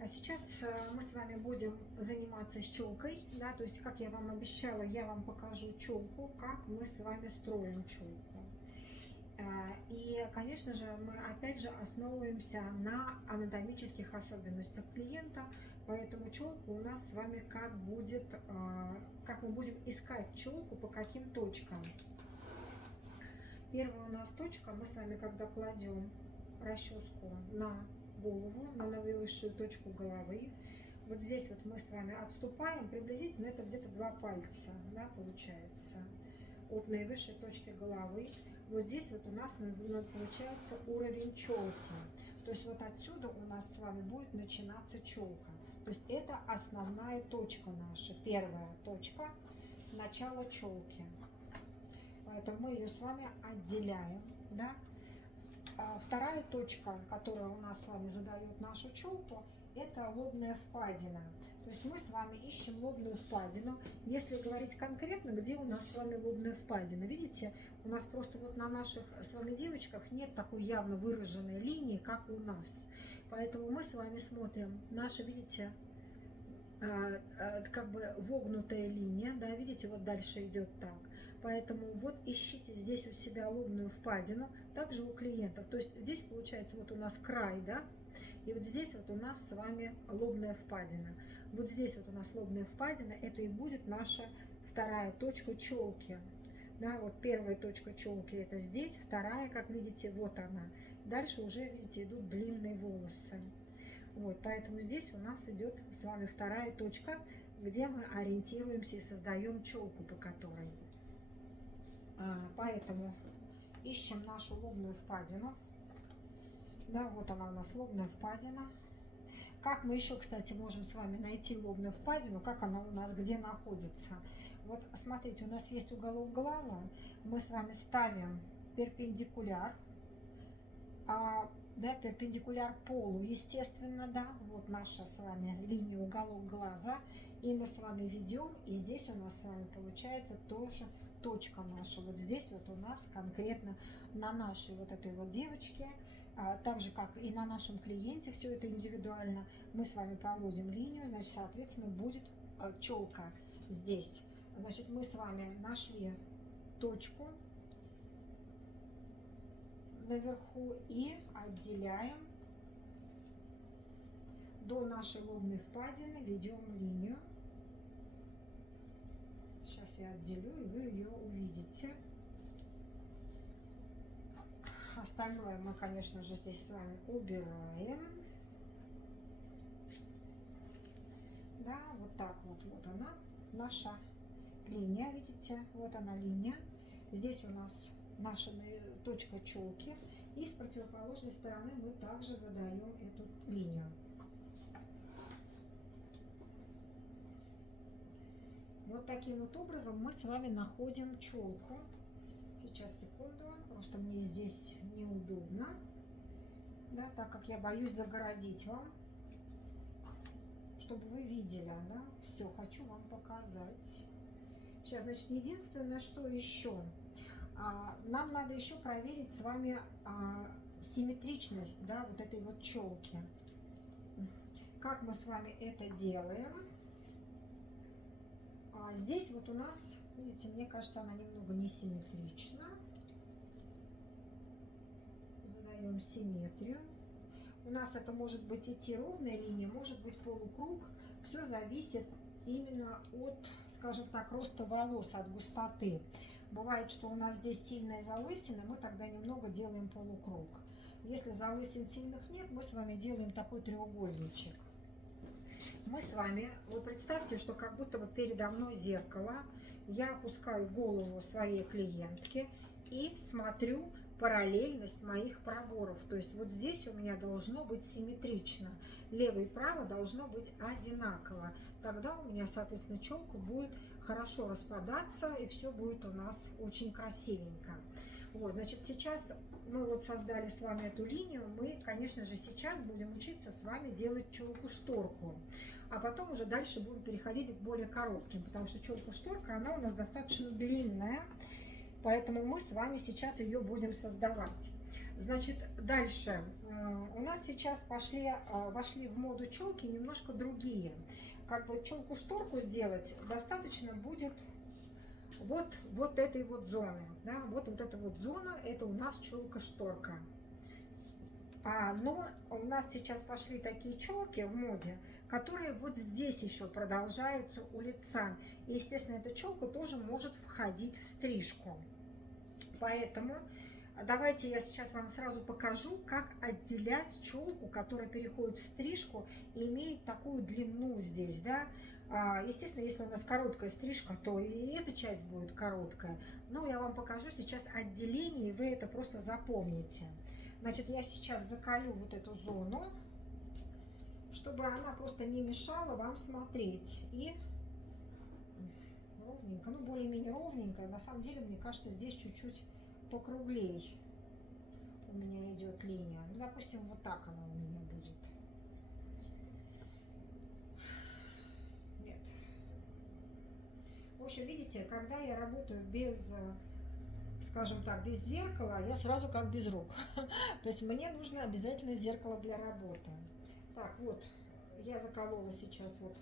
А сейчас мы с вами будем заниматься с челкой, да, то есть, как я вам обещала, я вам покажу челку, как мы с вами строим челку. И, конечно же, мы опять же основываемся на анатомических особенностях клиента, поэтому челку у нас с вами как будет, как мы будем искать челку, по каким точкам. Первая у нас точка, мы с вами когда кладем расческу на голову, на наивысшую точку головы, вот здесь вот мы с вами отступаем, приблизительно это где-то 2 пальца, да, получается, от наивысшей точки головы. Вот здесь вот у нас получается уровень челки. То есть вот отсюда у нас с вами будет начинаться челка. То есть это основная точка наша, первая точка начала челки. Поэтому мы ее с вами отделяем, да. Вторая точка, которая у нас с вами задает нашу челку, это лобная впадина. То есть мы с вами ищем лобную впадину. Если говорить конкретно, где у нас с вами лобная впадина, видите, у нас просто вот на наших с вами девочках нет такой явно выраженной линии, как у нас. Поэтому мы с вами смотрим наша, видите, как бы вогнутая линия, да, видите, вот дальше идет так. Поэтому вот ищите здесь у себя лобную впадину, также у клиентов. То есть здесь получается вот у нас край, да, и вот здесь вот у нас с вами лобная впадина. Вот здесь вот у нас лобная впадина, это и будет наша вторая точка челки. Да, вот первая точка челки это здесь, вторая, как видите, вот она. Дальше уже, видите, идут длинные волосы. Вот, поэтому здесь у нас идет с вами вторая точка, где мы ориентируемся и создаем челку, по которой. Поэтому ищем нашу лобную впадину. Да, вот она у нас лобная впадина. Как мы еще, кстати, можем с вами найти лобную впадину, как она у нас где находится? Вот смотрите, у нас есть уголок глаза, мы с вами ставим перпендикуляр, да, перпендикуляр полу, естественно, да, вот наша с вами линия уголок глаза, и мы с вами ведем, и здесь у нас с вами получается тоже точка наша, вот здесь вот у нас конкретно на нашей вот этой вот девочке, так же как и на нашем клиенте, все это индивидуально, мы с вами проводим линию, значит, соответственно, будет челка здесь. Значит, мы с вами нашли точку наверху и отделяем до нашей лобной впадины, ведем линию. Сейчас я отделю, и вы ее увидите. Остальное мы, конечно же, здесь с вами убираем. Да, вот так вот, вот она, наша линия, видите, вот она линия. Здесь у нас наша точка челки, и с противоположной стороны мы также задаем эту линию. Вот таким вот образом мы с вами находим челку. Сейчас, секунду, просто мне здесь неудобно, да, так как я боюсь загородить вам, чтобы вы видели, да, все хочу вам показать. Сейчас, значит, единственное, что еще, нам надо еще проверить с вами симметричность, да, вот этой вот челки. Как мы с вами это делаем? Здесь вот у нас, видите, мне кажется, она немного несимметрична. Задаем симметрию. У нас это может быть идти ровная линия, может быть полукруг. Все зависит именно от, скажем так, роста волос, от густоты. Бывает, что у нас здесь сильная залысина, мы тогда немного делаем полукруг. Если залысин сильных нет, мы с вами делаем такой треугольничек. Мы с вами, вы представьте, что как будто бы передо мной зеркало, я опускаю голову своей клиентки и смотрю параллельность моих проборов. То есть вот здесь у меня должно быть симметрично, лево и право должно быть одинаково. Тогда у меня, соответственно, челка будет хорошо распадаться, и все будет у нас очень красивенько. Вот, значит, сейчас мы вот создали с вами эту линию, мы, конечно же, сейчас будем учиться с вами делать челку-шторку, а потом уже дальше будем переходить к более коротким, потому что челка-шторка, она у нас достаточно длинная, поэтому мы с вами сейчас ее будем создавать. Значит, дальше у нас сейчас вошли в моду челки немножко другие. Как бы челку-шторку сделать достаточно будет вот этой вот зоны. Да? Вот эта вот зона, это у нас челка-шторка. Но у нас сейчас пошли такие челки в моде, которые вот здесь еще продолжаются у лица. И, естественно, эта челка тоже может входить в стрижку. Поэтому давайте я сейчас вам сразу покажу, как отделять челку, которая переходит в стрижку и имеет такую длину здесь, да. Естественно, если у нас короткая стрижка, то и эта часть будет короткая. Но я вам покажу сейчас отделение, и вы это просто запомните. Значит, я сейчас заколю вот эту зону, чтобы она просто не мешала вам смотреть. И ровненько, ну более-менее ровненько. На самом деле, мне кажется, здесь чуть-чуть покруглей у меня идет линия. Ну, допустим, вот так она у меня будет. Нет. В общем, видите, когда я работаю без, скажем так, без зеркала, я сразу как без рук. То есть мне нужно обязательно зеркало для работы. Так, вот, я заколола сейчас вот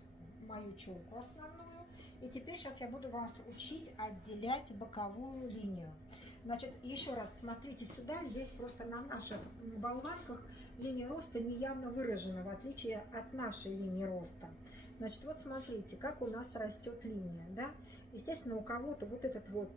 мою челку основную. И теперь сейчас я буду вас учить отделять боковую линию. Значит, еще раз смотрите сюда, здесь просто на наших болванках линия роста не явно выражена, в отличие от нашей линии роста. Значит, вот смотрите, как у нас растет линия, да. Естественно, у кого-то вот этот вот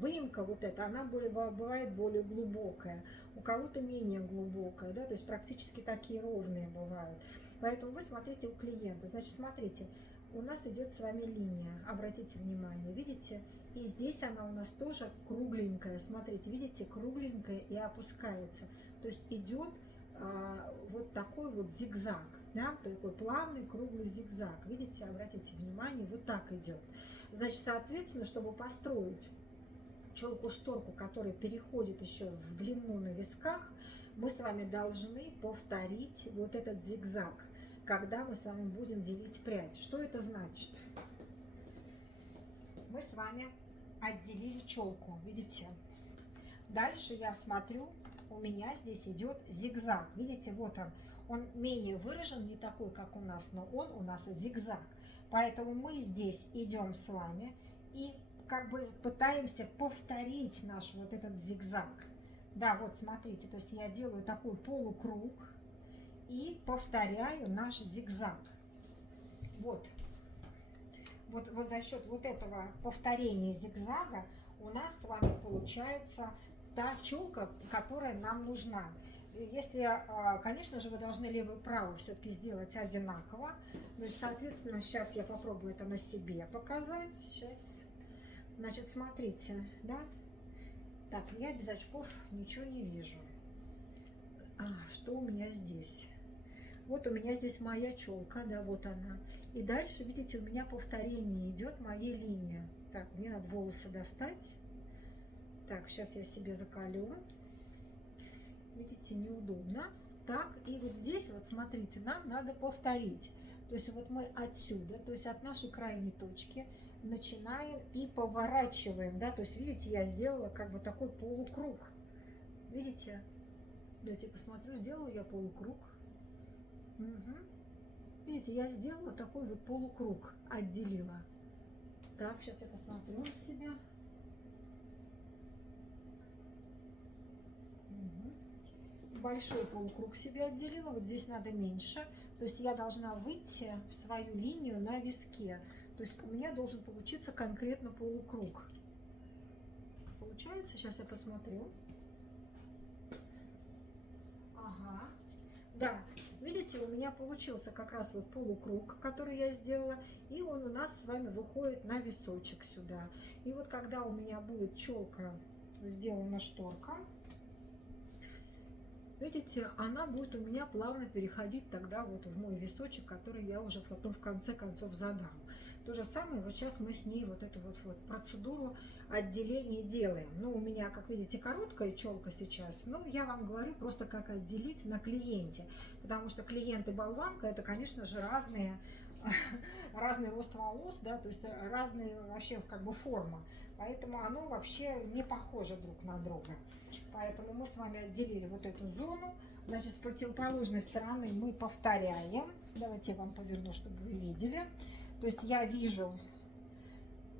выемка, вот эта, она бывает более глубокая, у кого-то менее глубокая, да, то есть практически такие ровные бывают. Поэтому вы смотрите у клиента. Значит, смотрите, у нас идет с вами линия, обратите внимание, видите? И здесь она у нас тоже кругленькая, смотрите, видите, кругленькая и опускается. То есть идет вот такой вот зигзаг, да, такой плавный круглый зигзаг. Видите, обратите внимание, вот так идет. Значит, соответственно, чтобы построить челку-шторку, которая переходит еще в длину на висках, мы с вами должны повторить вот этот зигзаг, когда мы с вами будем делить прядь. Что это значит? Мы с вами отделили челку, видите? Дальше я смотрю, у меня здесь идет зигзаг. Видите, вот он менее выражен, не такой, как у нас, но он у нас зигзаг. Поэтому мы здесь идем с вами и как бы пытаемся повторить наш вот этот зигзаг. Да, вот смотрите, то есть я делаю такой полукруг и повторяю наш зигзаг. Вот за счет вот этого повторения зигзага у нас с вами получается та челка, которая нам нужна. Если, конечно же, вы должны левую и правую все-таки сделать одинаково. То есть, соответственно, сейчас я попробую это на себе показать. Сейчас, значит, смотрите, да. Так, я без очков ничего не вижу. Что у меня здесь? Вот у меня здесь моя челка, да, вот она. И дальше, видите, у меня повторение идет моей линии. Так, мне надо волосы достать. Так, сейчас я себе заколю. Видите, неудобно. Так, и вот здесь, вот смотрите, нам надо повторить. То есть вот мы отсюда, то есть от нашей крайней точки, начинаем и поворачиваем, да. То есть, видите, я сделала как бы такой полукруг. Видите? Давайте посмотрю, сделала я полукруг. Угу. Видите, я сделала такой вот полукруг, отделила. Так, сейчас я посмотрю на себя. Угу. Большой полукруг себе отделила, вот здесь надо меньше. То есть я должна выйти в свою линию на виске. То есть у меня должен получиться конкретно полукруг. Получается? Сейчас я посмотрю. Ага. Да, видите, у меня получился как раз вот полукруг, который я сделала, и он у нас с вами выходит на височек сюда. И вот когда у меня будет челка сделана шторка, видите, она будет у меня плавно переходить тогда вот в мой височек, который я уже потом в конце концов задам. То же самое вот сейчас мы с ней вот эту вот процедуру отделения делаем. Ну, у меня, как видите, короткая челка сейчас, но я вам говорю просто, как отделить на клиенте, потому что клиент и болванка — это, конечно же, разные, разный рост волос, да, то есть разные вообще как бы форма, поэтому оно вообще не похоже друг на друга. Поэтому мы с вами отделили вот эту зону. Значит, с противоположной стороны мы повторяем. Давайте я вам поверну, чтобы вы видели. То есть я вижу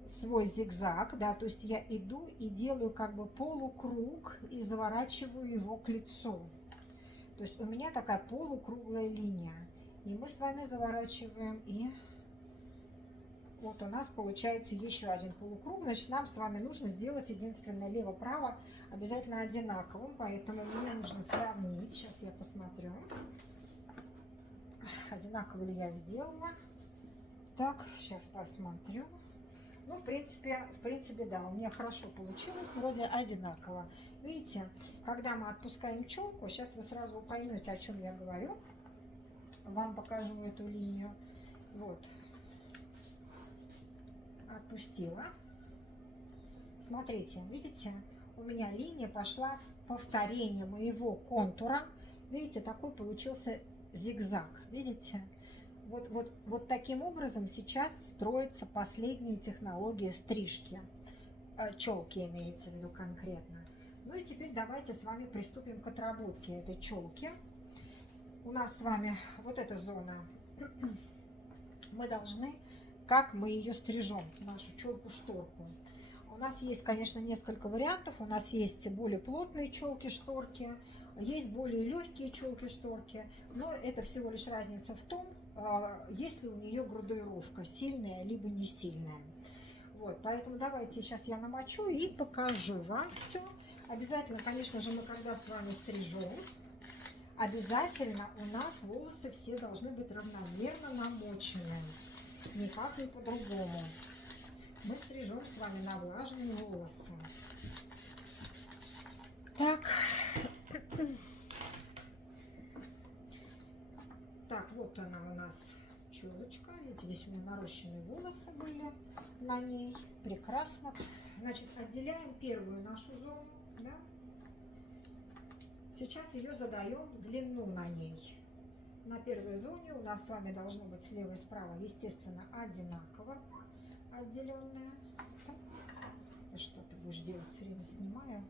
свой зигзаг, да, то есть я иду и делаю как бы полукруг и заворачиваю его к лицу. То есть у меня такая полукруглая линия. И мы с вами заворачиваем, и вот у нас получается еще один полукруг. Значит, нам с вами нужно сделать единственное лево-право обязательно одинаковым, поэтому мне нужно сравнить. Сейчас я посмотрю, одинаково ли я сделала. Так, сейчас посмотрю. Ну, в принципе, да, у меня хорошо получилось, вроде одинаково. Видите, когда мы отпускаем челку, сейчас вы сразу поймете, о чем я говорю. Вам покажу эту линию. Вот. Отпустила. Смотрите, видите, у меня линия пошла повторение моего контура. Видите, такой получился зигзаг. Видите? Вот таким образом сейчас строится последняя технология стрижки. Челки имеется в виду конкретно. Ну и теперь давайте с вами приступим к отработке этой челки. У нас с вами вот эта зона. Мы должны, как мы ее стрижем, нашу челку-шторку. У нас есть, конечно, несколько вариантов. У нас есть более плотные челки-шторки, есть более легкие челки-шторки. Но это всего лишь разница в том, есть ли у нее градуировка, сильная либо не сильная. Вот, поэтому давайте сейчас я намочу и покажу вам все. Обязательно, конечно же, мы когда с вами стрижем, обязательно у нас волосы все должны быть равномерно намочены. Никак не по-другому. Мы стрижем с вами на влажные волосы. Так. Так, вот она у нас челочка. Видите, здесь у меня нарощенные волосы были на ней. Прекрасно. Значит, отделяем первую нашу зону. Да? Сейчас ее задаем длину на ней. На первой зоне у нас с вами должно быть слева и справа, естественно, одинаково отделенная. Что ты будешь делать? Все время снимаю.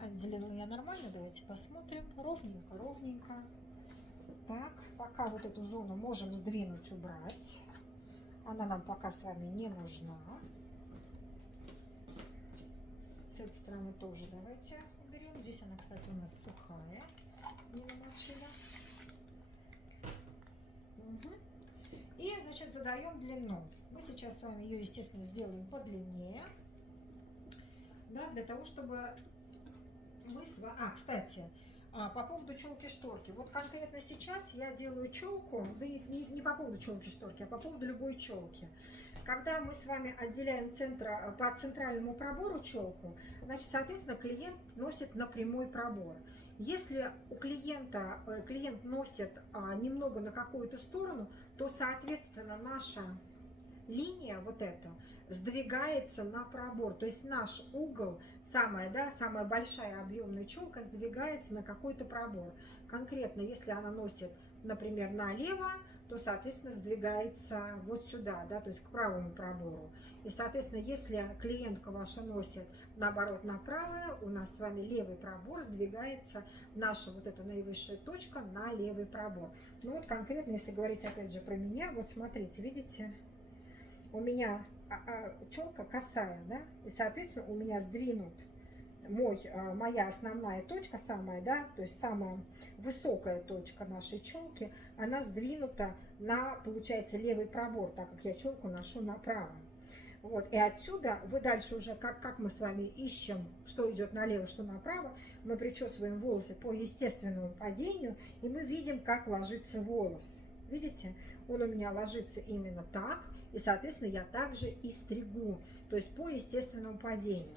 Отделила я нормально. Давайте посмотрим. Ровненько, ровненько. Так, пока вот эту зону можем сдвинуть, убрать. Она нам пока с вами не нужна. С этой стороны тоже давайте уберем. Здесь она, кстати, у нас сухая. Не намочила. Угу. И, значит, задаем длину. Мы сейчас с вами ее, естественно, сделаем подлиннее. Да, для того, чтобы мы с вами... кстати, по поводу челки-шторки. Вот конкретно сейчас я делаю челку, да не по поводу челки-шторки, а по поводу любой челки. Когда мы с вами отделяем по центральному пробору челку, значит, соответственно, клиент носит на прямой пробор. Если у клиент носит немного на какую-то сторону, то, соответственно, наша линия вот эта сдвигается на пробор. То есть наш угол, самая большая объемная челка сдвигается на какой-то пробор. Конкретно, если она носит, например, налево, то, соответственно, сдвигается вот сюда, да, то есть к правому пробору. И, соответственно, если клиентка ваша носит, наоборот, направо, у нас с вами левый пробор сдвигается, наша вот эта наивысшая точка на левый пробор. Ну вот конкретно, если говорить опять же про меня, вот смотрите, видите, у меня челка косая, да, и, соответственно, у меня сдвинут моя основная точка, самая, да, то есть самая высокая точка нашей челки, она сдвинута на, получается, левый пробор, так как я челку ношу направо. Вот, и отсюда вы дальше уже, как мы с вами ищем, что идет налево, что направо, мы причесываем волосы по естественному падению, и мы видим, как ложится волос. Видите, он у меня ложится именно так, и, соответственно, я также и стригу, то есть по естественному падению.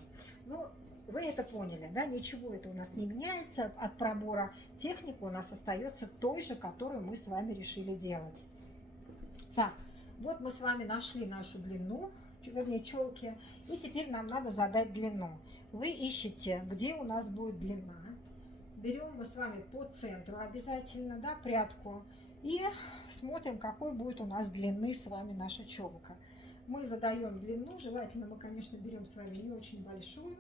Ну, вы это поняли, да? Ничего это у нас не меняется от пробора. Техника у нас остается той же, которую мы с вами решили делать. Так, Вот мы с вами нашли нашу длину, вернее челки, и теперь нам надо задать длину. Вы ищете, где у нас будет длина. Берем мы с вами по центру обязательно, да, прядку, и смотрим, какой будет у нас длины с вами наша челка. Мы задаем длину, желательно мы, конечно, берем с вами не очень большую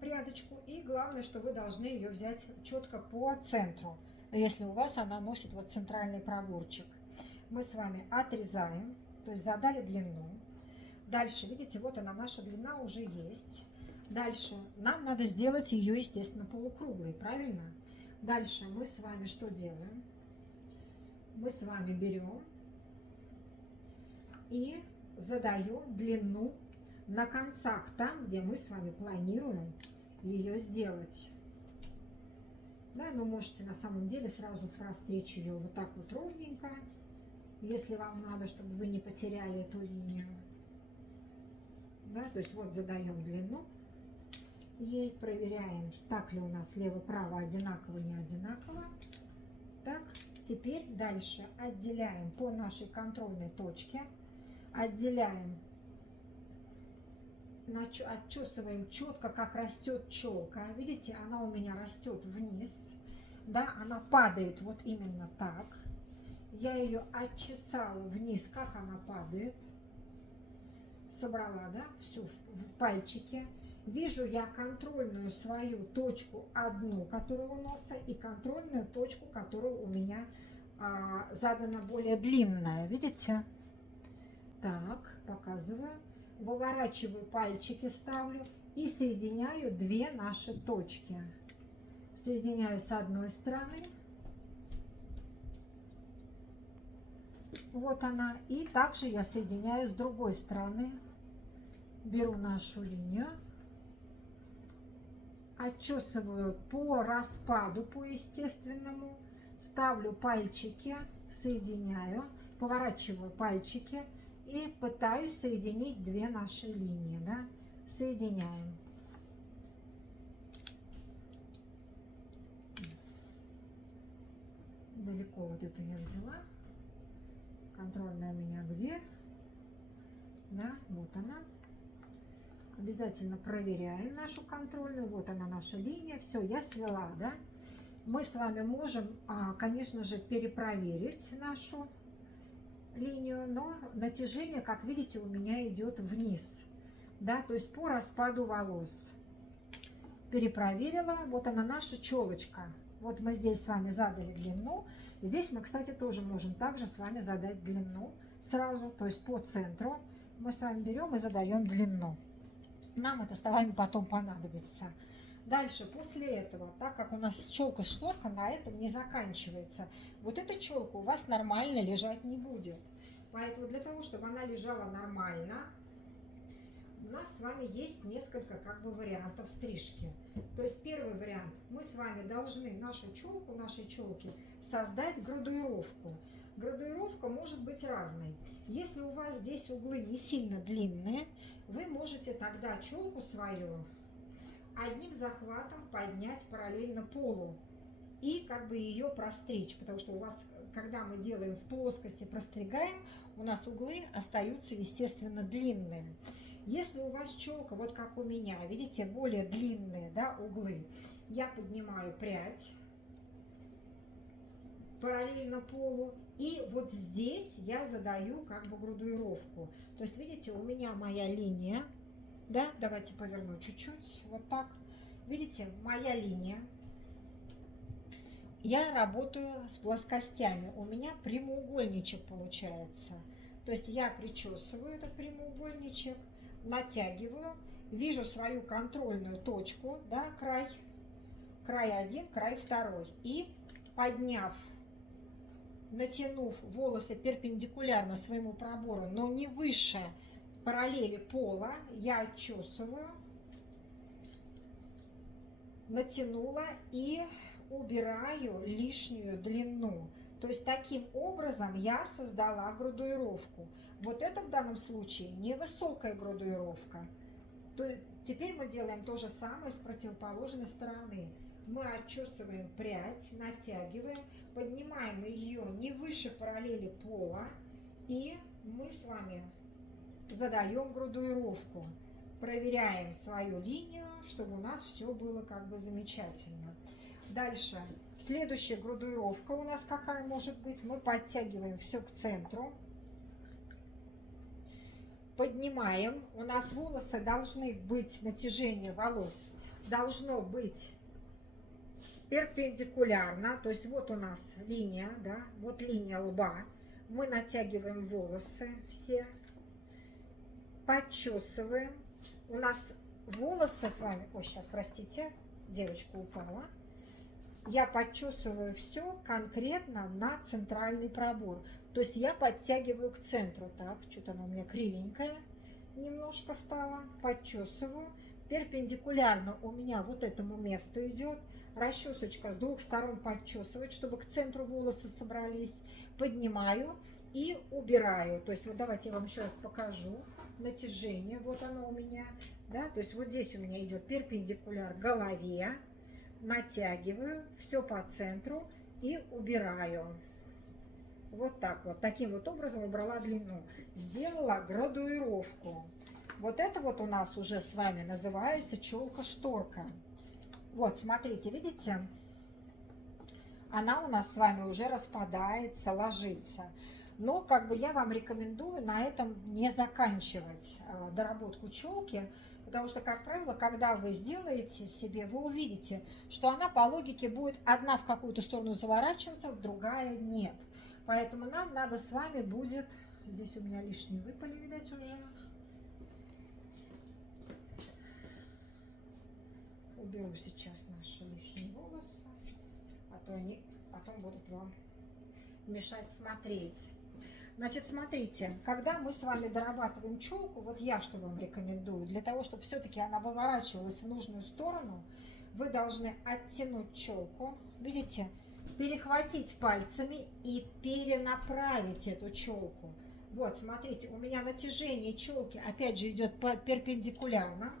прядочку, и главное, что вы должны ее взять четко по центру, если у вас она носит вот центральный проборчик. Мы с вами отрезаем, то есть задали длину. Дальше, видите, вот она, наша длина уже есть. Дальше нам надо сделать ее, естественно, полукруглой, правильно? Дальше мы с вами что делаем? Мы с вами берем и задаем длину на концах, там, где мы с вами планируем ее сделать. Да, но можете на самом деле сразу простричь ее вот так вот ровненько, если вам надо, чтобы вы не потеряли эту линию. Да, то есть вот задаем длину. Ей проверяем, так ли у нас лево-право одинаково, не одинаково. Так, теперь дальше отделяем по нашей контрольной точке, отделяем, отчесываем четко, как растет челка. Видите, она у меня растет вниз, да, она падает вот именно так. Я ее отчесала вниз, как она падает, собрала, да, всю в пальчике. Вижу я контрольную свою точку одну, которая у носа, и контрольную точку, которая у меня задана более длинная. Видите? Так, показываю. Выворачиваю пальчики, ставлю и соединяю две наши точки. Соединяю с одной стороны. Вот она. И также я соединяю с другой стороны. Беру нашу линию. Отчесываю по распаду, по естественному, ставлю пальчики, соединяю, поворачиваю пальчики и пытаюсь соединить две наши линии, да, соединяем. Далеко вот эту я взяла, контрольная у меня где, да, вот она. Обязательно проверяем нашу контрольную. Вот она, наша линия. Все, я свела, да. Мы с вами можем, конечно же, перепроверить нашу линию, но натяжение, как видите, у меня идет вниз, да, то есть по распаду волос. Перепроверила. Вот она, наша челочка. Вот мы здесь с вами задали длину. Здесь мы, кстати, тоже можем также с вами задать длину сразу, то есть по центру. Мы с вами берем и задаем длину. Нам это с вами потом понадобится. Дальше, после этого, так как у нас челка-шторка на этом не заканчивается, вот эта челка у вас нормально лежать не будет. Поэтому для того, чтобы она лежала нормально, у нас с вами есть несколько вариантов стрижки. То есть первый вариант. Мы с вами должны нашу челку, нашей челки создать градуировку. Градуировка может быть разной. Если у вас здесь углы не сильно длинные, вы можете тогда челку свою одним захватом поднять параллельно полу и ее простричь, потому что у вас, когда мы делаем в плоскости, простригаем, у нас углы остаются, естественно, длинные. Если у вас челка, вот как у меня, видите, более длинные, да, углы, я поднимаю прядь параллельно полу, и вот здесь я задаю градуировку. То есть, видите, у меня моя линия, да, давайте поверну чуть-чуть, вот так. Видите, моя линия. Я работаю с плоскостями, у меня прямоугольничек получается. То есть я причесываю этот прямоугольничек, натягиваю, вижу свою контрольную точку, да, край один, край второй, и подняв, натянув волосы перпендикулярно своему пробору, но не выше параллели пола, я отчесываю, натянула и убираю лишнюю длину. То есть таким образом я создала градуировку. Вот это в данном случае невысокая градуировка. То теперь мы делаем то же самое с противоположной стороны. мы отчесываем прядь, натягиваем, поднимаем ее не выше параллели пола, и мы с вами задаем градуировку. Проверяем свою линию, чтобы у нас все было как бы замечательно. Дальше, следующая градуировка у нас какая может быть? Мы подтягиваем все к центру. Поднимаем. У нас волосы должны быть, натяжение волос должно быть перпендикулярно. То есть вот у нас линия, да, вот линия лба. Мы натягиваем волосы все, подчесываем. У нас волосы с вами... Ой, сейчас, простите, девочка упала. Я подчесываю все конкретно на центральный пробор. То есть я подтягиваю к центру. Так, что-то она у меня кривенькая немножко стала. Подчесываю. Перпендикулярно у меня вот этому месту идет. Расчесочка с двух сторон подчесывать, чтобы к центру волосы собрались. Поднимаю и убираю. То есть вот давайте я вам еще раз покажу. Натяжение, вот оно у меня. Да? То есть вот здесь у меня идет перпендикуляр голове. Натягиваю все по центру и убираю. Вот так вот. Таким вот образом убрала длину. Сделала градуировку. Вот это вот у нас уже с вами называется челка-шторка. Вот, смотрите, видите? Она у нас с вами уже распадается, ложится. Но как бы я вам рекомендую на этом не заканчивать доработку челки. Потому что, как правило, когда вы сделаете себе, вы увидите, что она по логике будет одна в какую-то сторону заворачиваться, другая нет. Поэтому нам надо с вами будет... Здесь у меня лишние выпали, видать, уже. Уберу сейчас наши лишние волосы, а то они потом будут вам мешать смотреть. Значит, смотрите, когда мы с вами дорабатываем челку, вот я что вам рекомендую, для того, чтобы все-таки она выворачивалась в нужную сторону, вы должны оттянуть челку, видите, перехватить пальцами и перенаправить эту челку. Вот, смотрите, у меня натяжение челки, опять же, идет перпендикулярно.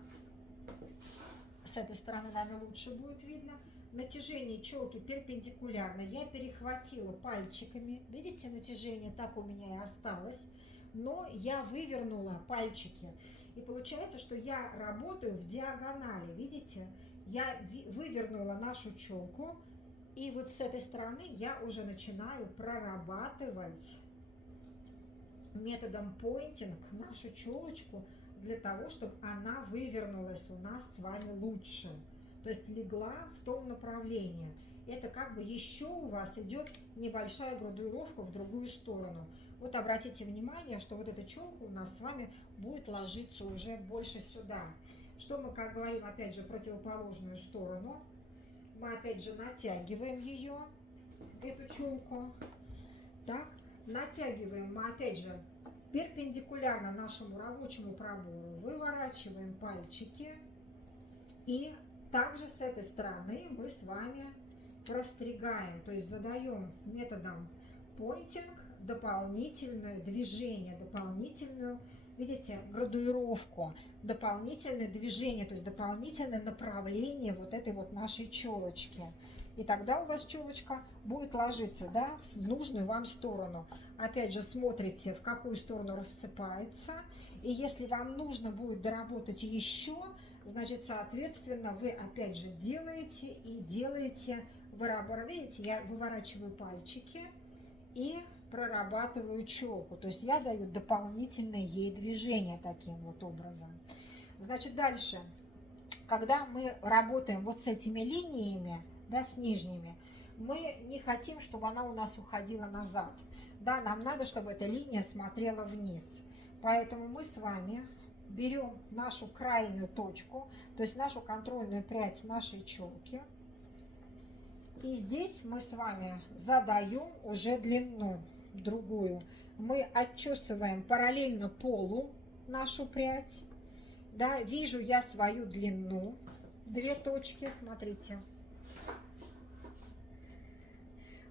С этой стороны, наверное, лучше будет видно. Натяжение челки перпендикулярно. Я перехватила пальчиками. Видите, натяжение так у меня и осталось. Но я вывернула пальчики. И получается, что я работаю в диагонали. Видите? Я вывернула нашу челку. И вот с этой стороны я уже начинаю прорабатывать методом поинтинг нашу челочку для того, чтобы она вывернулась у нас с вами лучше. То есть легла в том направлении. Это как бы еще у вас идет небольшая градуировка в другую сторону. Вот обратите внимание, что вот эта челка у нас с вами будет ложиться уже больше сюда. Что мы, как говорим, опять же, противоположную сторону. Мы опять же натягиваем ее, эту челку. Так, натягиваем мы опять же перпендикулярно нашему рабочему пробору. Выворачиваем пальчики и также с этой стороны мы с вами простригаем, то есть задаем методом поинтинг дополнительное движение, дополнительную, видите, градуировку, дополнительное движение, то есть дополнительное направление вот этой вот нашей челочки. И тогда у вас челочка будет ложиться, да, в нужную вам сторону. Опять же, смотрите, в какую сторону рассыпается. И если вам нужно будет доработать еще, значит, соответственно, вы опять же делаете и делаете, видите, я выворачиваю пальчики и прорабатываю челку. То есть я даю дополнительное ей движение таким вот образом. Значит, дальше, когда мы работаем вот с этими линиями, да, с нижними, мы не хотим, чтобы она у нас уходила назад. Да, нам надо, чтобы эта линия смотрела вниз. Поэтому мы с вами берем нашу крайнюю точку, то есть нашу контрольную прядь нашей челки. И здесь мы с вами задаем уже длину другую. Мы отчесываем параллельно полу нашу прядь. Да, вижу я свою длину. Две точки, смотрите.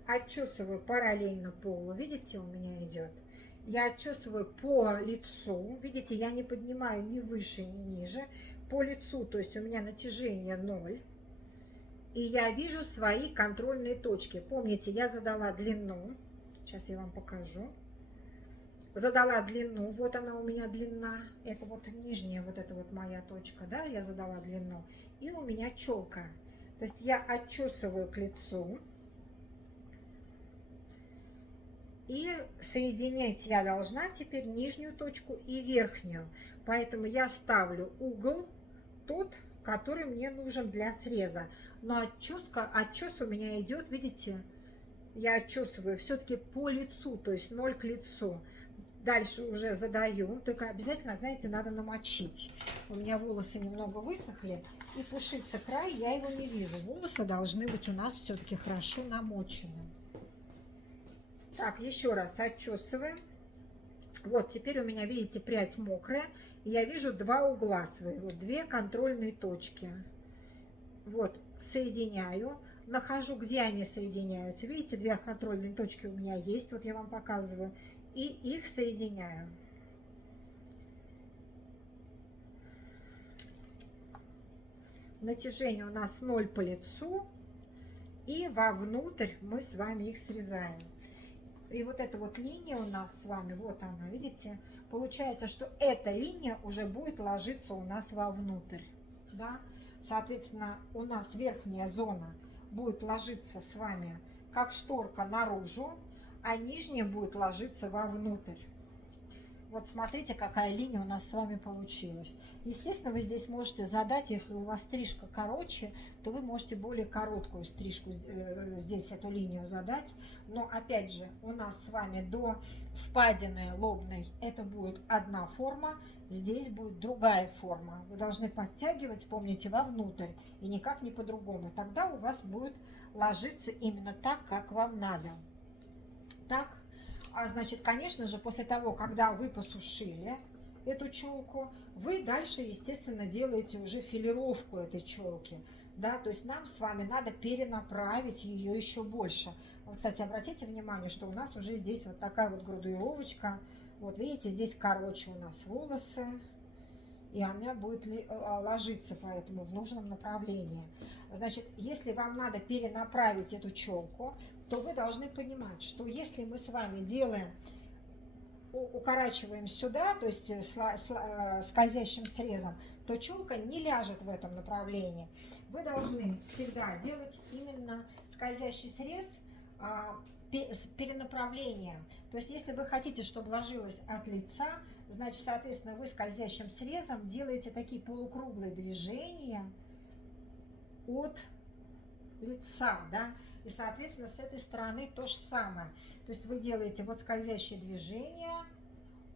Отчесываю параллельно полу. Видите, у меня идет. Я отчесываю по лицу. Видите, я не поднимаю ни выше, ни ниже. По лицу, то есть у меня натяжение 0. и я вижу свои контрольные точки. Помните, я задала длину. Сейчас я вам покажу. Задала длину, вот она у меня длина, это вот нижняя, вот эта вот моя точка, да, я задала длину, и у меня челка. То есть я отчесываю к лицу, и соединять я должна теперь нижнюю точку и верхнюю, поэтому я ставлю угол тот, который мне нужен для среза. Но отчес у меня идет, видите, я отчесываю все-таки по лицу, то есть 0 к лицу. Дальше уже задаю, только обязательно, знаете, надо намочить. У меня волосы немного высохли, и пушится край, я его не вижу. Волосы должны быть у нас все-таки хорошо намочены. Так, еще раз отчесываем. Вот, теперь у меня, видите, прядь мокрая, и я вижу два угла своего, две контрольные точки. Вот, соединяю, нахожу, где они соединяются. Видите, две контрольные точки у меня есть, вот я вам показываю. И их соединяю. Натяжение у нас 0 по лицу. И вовнутрь мы с вами их срезаем. И вот эта вот линия у нас с вами, вот она, видите? Получается, что эта линия уже будет ложиться у нас вовнутрь. Да? Соответственно, у нас верхняя зона будет ложиться с вами как шторка наружу, а нижняя будет ложиться вовнутрь. Вот смотрите, какая линия у нас с вами получилась. Естественно, вы здесь можете задать, если у вас стрижка короче, то вы можете более короткую стрижку здесь эту линию задать. Но опять же, у нас с вами до впадины лобной это будет одна форма, здесь будет другая форма. Вы должны подтягивать, помните, вовнутрь и никак не по-другому. Тогда у вас будет ложиться именно так, как вам надо. Так, значит, конечно же, после того, когда вы посушили эту челку, вы дальше, естественно, делаете уже филировку этой челки. Да, то есть нам с вами надо перенаправить ее еще больше. Вот, кстати, обратите внимание, что у нас уже здесь вот такая вот градуировочка. Вот видите, здесь короче у нас волосы, и она будет ложиться поэтому в нужном направлении. Значит, если вам надо перенаправить эту челку, то вы должны понимать, что если мы с вами делаем, укорачиваем сюда, то есть скользящим срезом, то челка не ляжет в этом направлении. Вы должны всегда делать именно скользящий срез с перенаправлением. То есть если вы хотите, чтобы ложилось от лица, значит, соответственно, вы скользящим срезом делаете такие полукруглые движения от лица, да, и, соответственно, с этой стороны то же самое. То есть вы делаете вот скользящие движения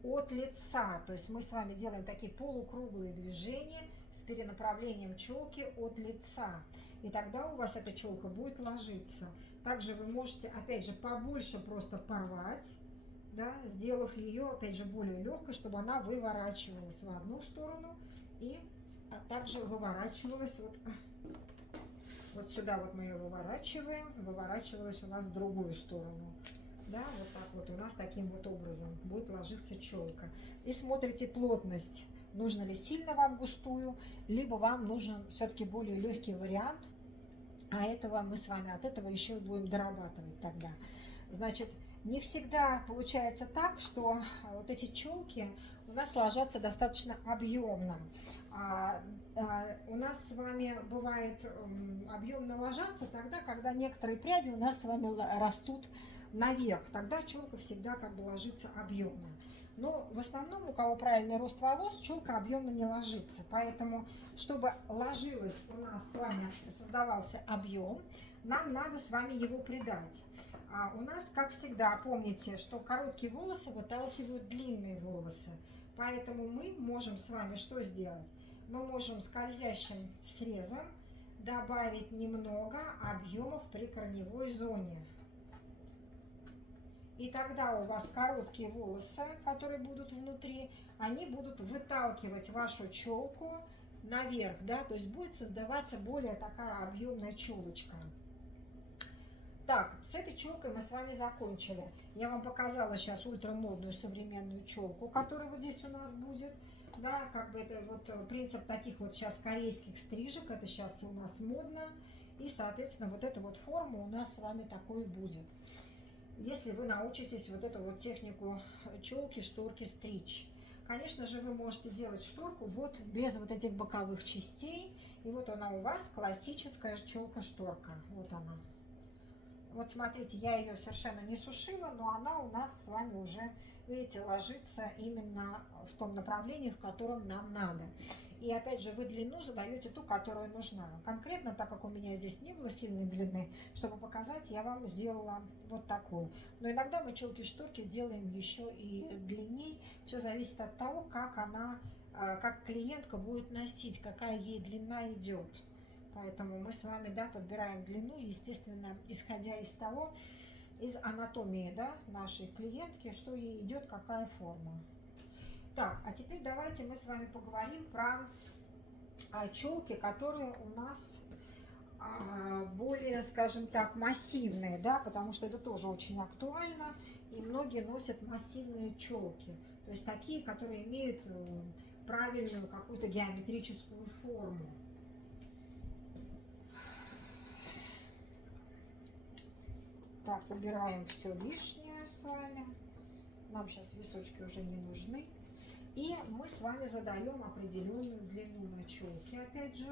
от лица, то есть мы с вами делаем такие полукруглые движения с перенаправлением челки от лица, и тогда у вас эта челка будет ложиться. Также вы можете, опять же, побольше просто порвать, да, сделав ее, опять же, более легкой, чтобы она выворачивалась в одну сторону и также выворачивалась вот сюда. Вот мы ее выворачиваем, выворачивалась у нас в другую сторону. Да, вот так вот у нас таким вот образом будет ложиться челка. И смотрите плотность. Нужно ли сильно вам густую, либо вам нужен все-таки более легкий вариант. А этого мы с вами от этого еще будем дорабатывать тогда. Значит, не всегда получается так, что вот эти челки у нас ложатся достаточно объемно. У нас с вами бывает объемно ложатся тогда, когда некоторые пряди у нас с вами растут наверх. Тогда челка всегда как бы ложится объемно. Но в основном, у кого правильный рост волос, челка объемно не ложится. Поэтому, чтобы ложилось у нас с вами, создавался объем, нам надо с вами его придать. У нас, как всегда, помните, что короткие волосы выталкивают длинные волосы. Поэтому мы можем с вами что сделать? Мы можем скользящим срезом добавить немного объема в прикорневой зоне. И тогда у вас короткие волосы, которые будут внутри, они будут выталкивать вашу челку наверх, да, то есть будет создаваться более такая объемная челочка. Так, с этой челкой мы с вами закончили. Я вам показала сейчас ультрамодную современную челку, которая вот здесь у нас будет. Да, как бы это вот принцип таких вот сейчас корейских стрижек, это сейчас у нас модно. И, соответственно, вот эта вот форма у нас с вами такой будет. Если вы научитесь вот эту вот технику челки, шторки, стричь. Конечно же, вы можете делать шторку вот без вот этих боковых частей. И вот она у вас классическая челка-шторка. Вот она. Вот смотрите, я ее совершенно не сушила, но она у нас с вами уже, видите, ложится именно в том направлении, в котором нам надо. И опять же, вы длину задаете ту, которая нужна. Конкретно, так как у меня здесь не было сильной длины, чтобы показать, я вам сделала вот такую. Но иногда мы челки-шторки делаем еще и длинней. Все зависит от того, как она, как клиентка будет носить, какая ей длина идет. Поэтому мы с вами, да, подбираем длину, естественно, исходя из того, из анатомии, да, нашей клиентки, что ей идет, какая форма. Так, а теперь давайте мы с вами поговорим про челки, которые у нас более, скажем так, массивные, да, потому что это тоже очень актуально, и многие носят массивные челки, то есть такие, которые имеют правильную какую-то геометрическую форму. Так, убираем все лишнее с вами. Нам сейчас височки уже не нужны. И мы с вами задаем определенную длину на челке, опять же.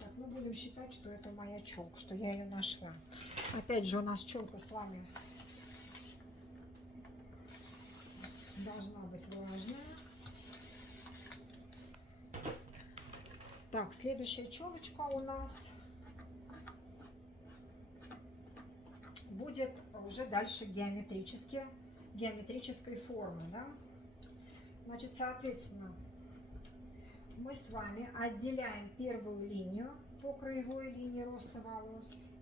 Так, мы будем считать, что это моя челка, что я ее нашла. Опять же, у нас челка с вами должна быть влажная. Так, следующая челочка у нас будет уже дальше геометрической формы, да? Значит, соответственно, мы с вами отделяем первую линию по краевой линии роста волос.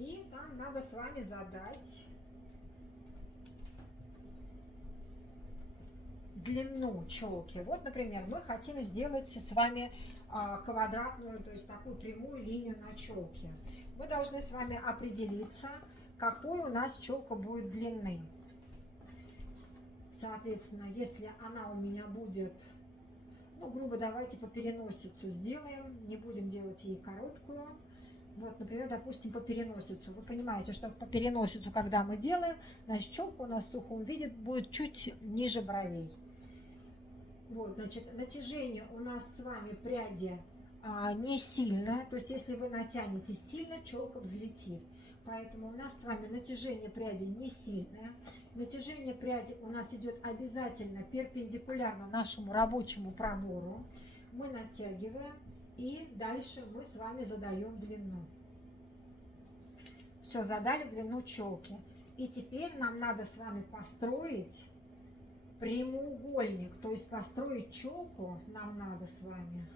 И там надо с вами задать длину челки. Вот, например, мы хотим сделать с вами квадратную, то есть такую прямую линию на челке. Мы должны с вами определиться, какой у нас челка будет длины. Соответственно, если она у меня будет, ну, грубо, давайте по переносицу сделаем, не будем делать ей короткую. Вот, например, допустим, по переносицу. Вы понимаете, что по переносицу, когда мы делаем, значит, челка у нас в сухом виде будет чуть ниже бровей. Вот, значит, натяжение у нас с вами пряди не сильное, то есть если вы натянете сильно, челка взлетит. Поэтому у нас с вами натяжение пряди не сильное. Натяжение пряди у нас идет обязательно перпендикулярно нашему рабочему пробору. Мы натягиваем и дальше мы с вами задаем длину. Все, задали длину челки. И теперь нам надо с вами построить прямоугольник, то есть построить челку нам надо с вами,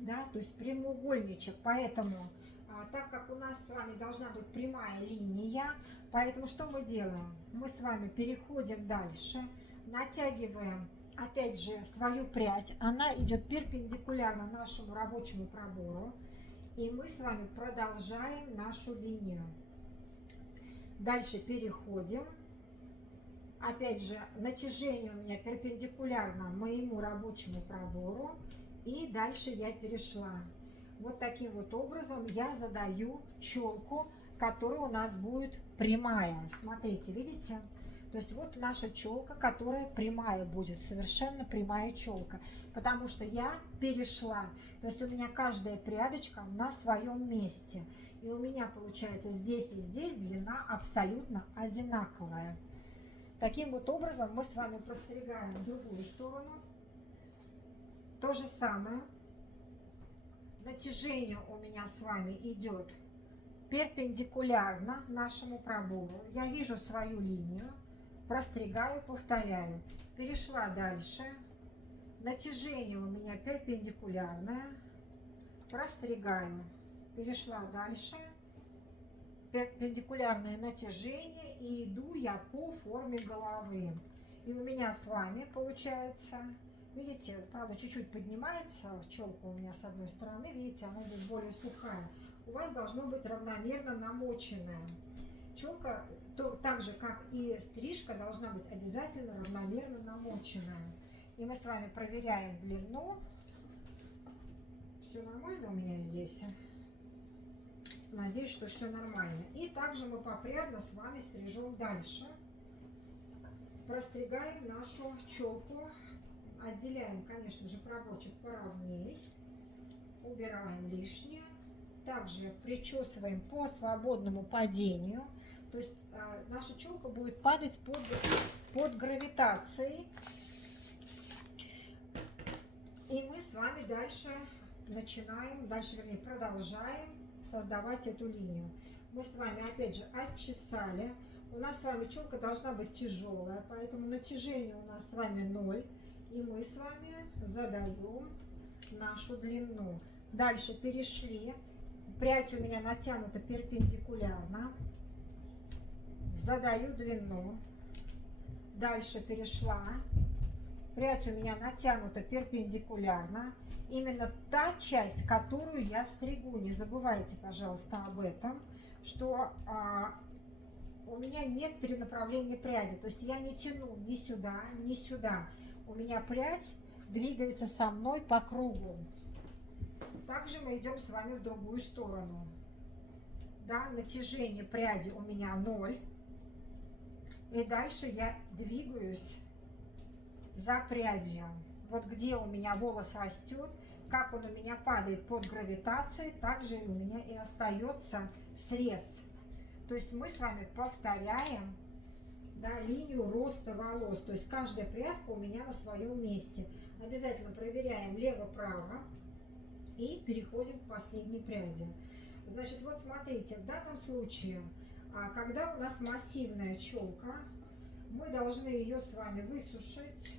да, то есть прямоугольничек. Поэтому, так как у нас с вами должна быть прямая линия, поэтому что мы делаем? Мы с вами переходим дальше, натягиваем опять же свою прядь, она идет перпендикулярно нашему рабочему пробору, и мы с вами продолжаем нашу линию. Дальше переходим. Опять же, натяжение у меня перпендикулярно моему рабочему пробору. И дальше я перешла. Вот таким вот образом я задаю челку, которая у нас будет прямая. Смотрите, видите? То есть вот наша челка, которая прямая будет, совершенно прямая челка. Потому что я перешла. То есть у меня каждая прядочка на своем месте. И у меня получается здесь и здесь длина абсолютно одинаковая. Таким вот образом мы с вами простригаем другую сторону. То же самое. Натяжение у меня с вами идет перпендикулярно нашему пробору. Я вижу свою линию, простригаю, повторяю. Перешла дальше. Натяжение у меня перпендикулярное. Простригаю. Перешла дальше. Перпендикулярное натяжение, и иду я по форме головы. И у меня с вами получается, видите, правда, чуть-чуть поднимается челка у меня с одной стороны, видите, она здесь более сухая. У вас должно быть равномерно намоченная. Челка так же, как и стрижка, должна быть обязательно равномерно намоченная. И мы с вами проверяем длину. Все нормально у меня здесь? Надеюсь, что все нормально. И также мы попрядно с вами стрижем дальше. Простригаем нашу челку. Отделяем, конечно же, проборчик поровнее. Убираем лишнее. Также причесываем по свободному падению. То есть наша челка будет падать под гравитацией. И мы с вами дальше вернее, продолжаем создавать эту линию. Мы с вами опять же отчесали. У нас с вами челка должна быть тяжелая, поэтому натяжение у нас с вами 0. И мы с вами задаем нашу длину. Дальше перешли. Прядь у меня натянута перпендикулярно. Задаю длину. Дальше перешла. Прядь у меня натянута перпендикулярно. Именно та часть, которую я стригу. Не забывайте, пожалуйста, об этом, что у меня нет перенаправления пряди. То есть я не тяну ни сюда, ни сюда. У меня прядь двигается со мной по кругу. Также мы идем с вами в другую сторону. Да, натяжение пряди у меня 0. И дальше я двигаюсь за прядью. Вот где у меня волос растет, как он у меня падает под гравитацией, также у меня и остается срез. То есть мы с вами повторяем, да, линию роста волос. То есть каждая прядка у меня на своем месте. Обязательно проверяем лево-право и переходим к последней пряди. Значит, вот смотрите, в данном случае, когда у нас массивная челка, мы должны ее с вами высушить,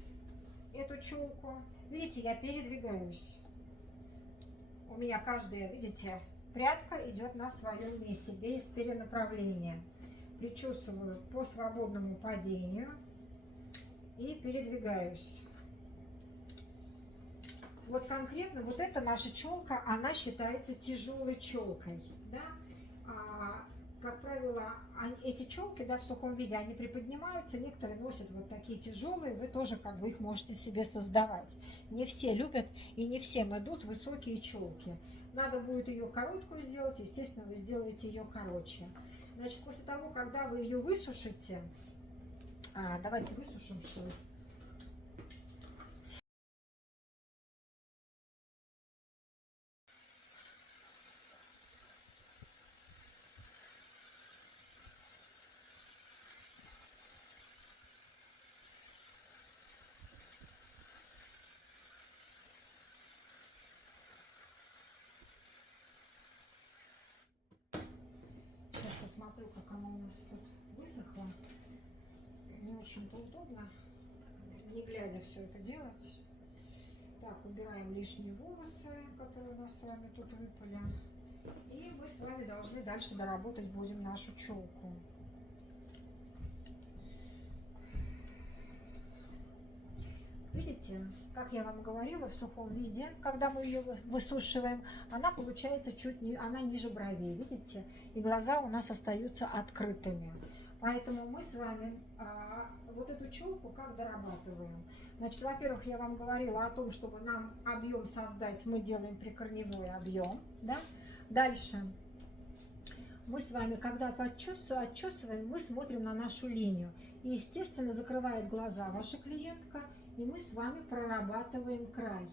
эту челку. Видите, я передвигаюсь. У меня каждая, видите, прядка идет на своем месте, без перенаправления. Причесываю по свободному падению и передвигаюсь. Вот конкретно вот эта наша челка, она считается тяжелой челкой. Да? Как правило, эти челки, да, в сухом виде, они приподнимаются, некоторые носят вот такие тяжелые, вы тоже как бы их можете себе создавать. Не все любят и не всем идут высокие челки. Надо будет ее короткую сделать, естественно, вы сделаете ее короче. Значит, после того, когда вы ее высушите, давайте высушим, что ли. Сейчас посмотрю, как она у нас тут высохла. Не очень-то удобно, не глядя все это делать. Так, убираем лишние волосы, которые у нас с вами тут выпали. И мы с вами должны дальше доработать будем нашу челку. Видите, как я вам говорила, в сухом виде, когда мы ее высушиваем, она получается она ниже бровей, видите? И глаза у нас остаются открытыми. Поэтому мы с вами вот эту челку как дорабатываем. Значит, во-первых, я вам говорила о том, чтобы нам объем создать, мы делаем прикорневой объем. Да? Дальше мы с вами, когда отчесываем, мы смотрим на нашу линию. И, естественно, закрывает глаза ваша клиентка, и мы с вами прорабатываем край.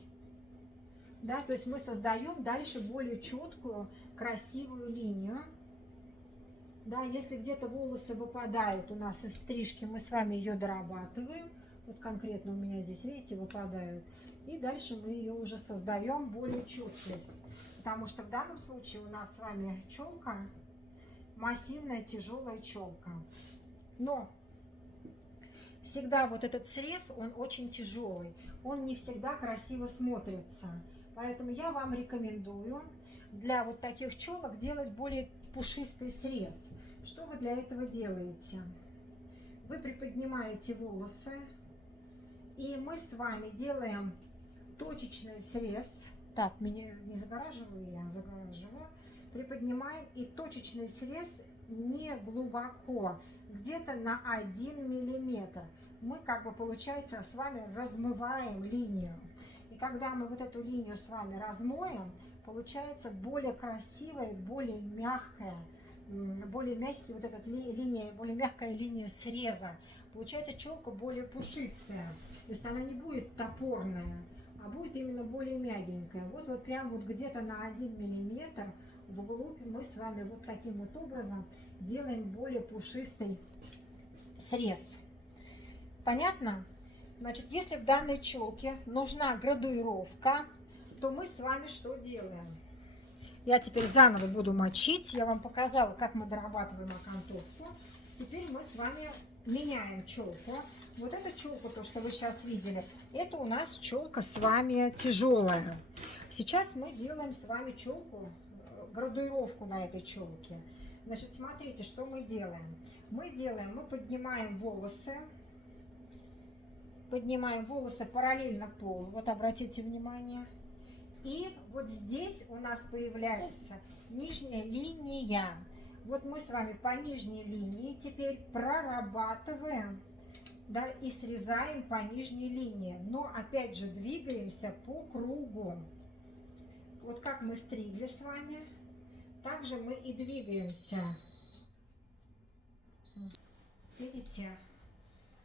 Да, то есть мы создаем дальше более четкую, красивую линию. Да, если где-то волосы выпадают у нас из стрижки, мы с вами ее дорабатываем. Вот конкретно у меня здесь, видите, выпадают. И дальше мы ее уже создаем более четкой. Потому что в данном случае у нас с вами челка массивная, тяжелая челка. Но всегда вот этот срез, он очень тяжелый. Он не всегда красиво смотрится. Поэтому я вам рекомендую для вот таких челок делать более пушистый срез. Что вы для этого делаете? Вы приподнимаете волосы, и мы с вами делаем точечный срез. Так, меня не загораживаю, я загораживаю. Приподнимаем, и точечный срез не глубоко. где-то на 1 мм. Мы как бы, получается, с вами размываем линию. И когда мы вот эту линию с вами размоем, получается более красивая, более мягкая, более мягкий вот эта линия, более мягкая линия среза. Получается челка более пушистая. То есть она не будет топорная, а будет именно более мягенькая. Вот прям вот где-то на 1 мм вглубь мы с вами вот таким вот образом делаем более пушистый срез. Понятно? Значит, если в данной челке нужна градуировка, то мы с вами что делаем? Я теперь заново буду мочить. Я вам показала, как мы дорабатываем окантовку. Теперь мы с вами меняем челку. Вот эта челка, то, что вы сейчас видели, это у нас челка с вами тяжелая. Сейчас мы делаем с вами челку, градуировку на этой челке. Значит, смотрите, что мы делаем. Мы поднимаем волосы параллельно полу. Вот обратите внимание. И вот здесь у нас появляется нижняя линия. Вот мы с вами по нижней линии теперь прорабатываем, да, и срезаем по нижней линии. Но опять же двигаемся по кругу. Вот как мы стригли с вами, так же мы и двигаемся. Видите?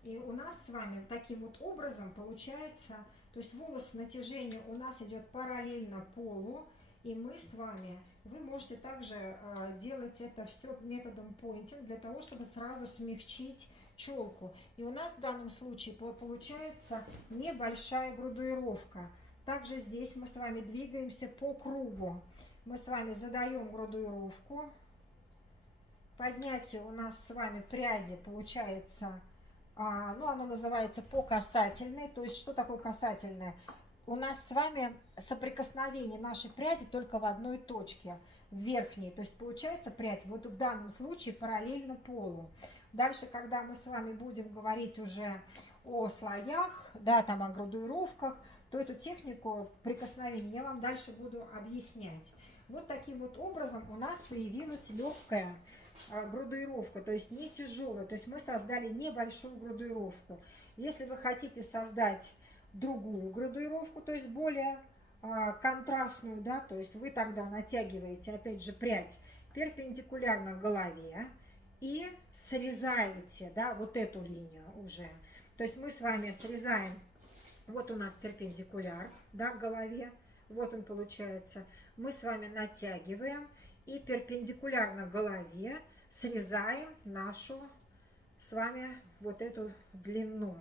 И у нас с вами таким вот образом получается, то есть волос натяжения у нас идет параллельно полу, и мы с вами, вы можете также делать это все методом поинтинг, для того, чтобы сразу смягчить челку. И у нас в данном случае получается небольшая градуировка. Также здесь мы с вами двигаемся по кругу. Мы с вами задаем градуировку. Поднятие у нас с вами пряди получается... ну, оно называется по касательной. То есть, что такое касательное? У нас с вами соприкосновение нашей пряди только в одной точке, в верхней. То есть, получается прядь вот в данном случае параллельно полу. Дальше, когда мы с вами будем говорить уже о слоях, да, там о градуировках, то эту технику прикосновения я вам дальше буду объяснять. Вот таким вот образом у нас появилась легкая градуировка, то есть не тяжелая. То есть мы создали небольшую градуировку. Если вы хотите создать другую градуировку, то есть более контрастную, да, то есть вы тогда натягиваете, опять же, прядь перпендикулярно голове и срезаете, да, вот эту линию уже. То есть мы с вами срезаем, вот у нас перпендикуляр, да, к голове, вот он получается. Мы с вами натягиваем и перпендикулярно голове срезаем нашу с вами вот эту длину.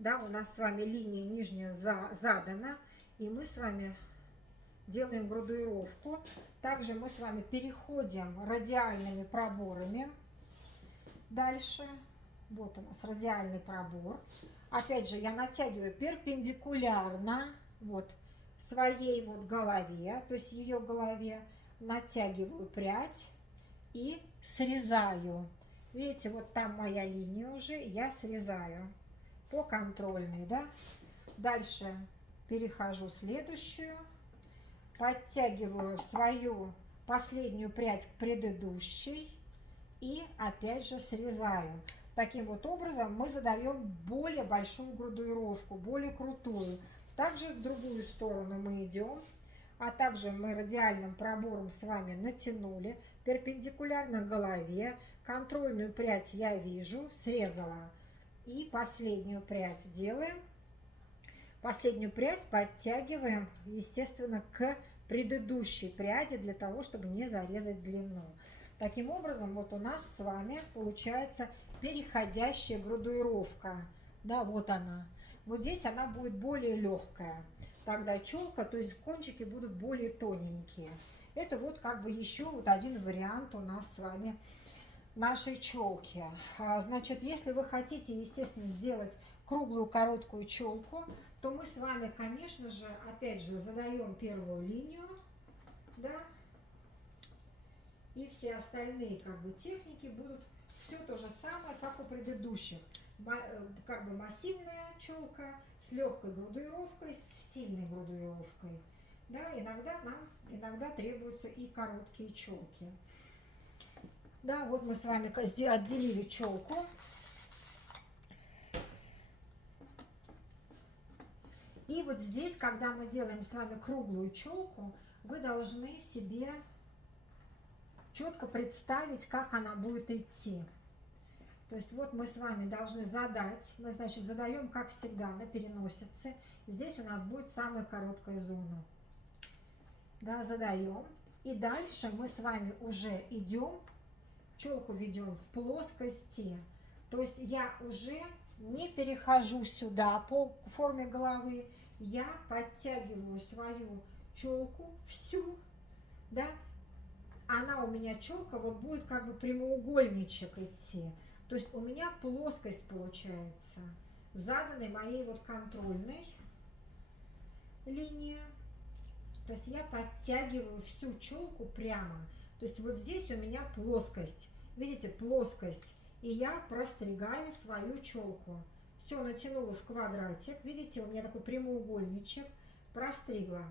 Да, у нас с вами линия нижняя задана, и мы с вами делаем градуировку. Также мы с вами переходим радиальными проборами. Дальше, вот у нас радиальный пробор. Опять же, я натягиваю перпендикулярно, вот, своей вот голове, то есть ее голове, натягиваю прядь и срезаю. Видите, вот там моя линия уже, я срезаю по контрольной, да. Дальше перехожу следующую, подтягиваю свою последнюю прядь к предыдущей и опять же срезаю. Таким вот образом мы задаем более большую градуировку, более крутую. Также в другую сторону мы идем, а также мы радиальным пробором с вами натянули перпендикулярно голове. Контрольную прядь я вижу, срезала. И последнюю прядь делаем. Последнюю прядь подтягиваем, естественно, к предыдущей пряди, для того, чтобы не зарезать длину. Таким образом, вот у нас с вами получается переходящая градуировка. Да, вот она. Вот здесь она будет более легкая. Тогда челка, то есть кончики будут более тоненькие. Это вот как бы еще вот один вариант у нас с вами нашей челки. Значит, если вы хотите, естественно, сделать круглую короткую челку, то мы с вами, конечно же, опять же задаем первую линию, да, и все остальные как бы техники будут все то же самое, как у предыдущих. Как бы массивная челка с легкой градуировкой, с сильной градуировкой. Да, иногда требуются и короткие челки. Да, вот мы с вами отделили челку. И вот здесь, когда мы делаем с вами круглую челку, вы должны себе четко представить, как она будет идти. То есть вот мы с вами должны задать, мы, значит, задаем, как всегда, на переносице. Здесь у нас будет самая короткая зона. Да, задаем. И дальше мы с вами уже идем, челку ведем в плоскости. То есть я уже не перехожу сюда по форме головы, я подтягиваю свою челку всю, да, она у меня челка вот будет как бы прямоугольничек идти. То есть у меня плоскость получается заданной моей вот контрольной линии. То есть я подтягиваю всю челку прямо. То есть вот здесь у меня плоскость. Видите, плоскость. И я простригаю свою челку. Все, натянула в квадратик. Видите, у меня такой прямоугольничек. Простригла.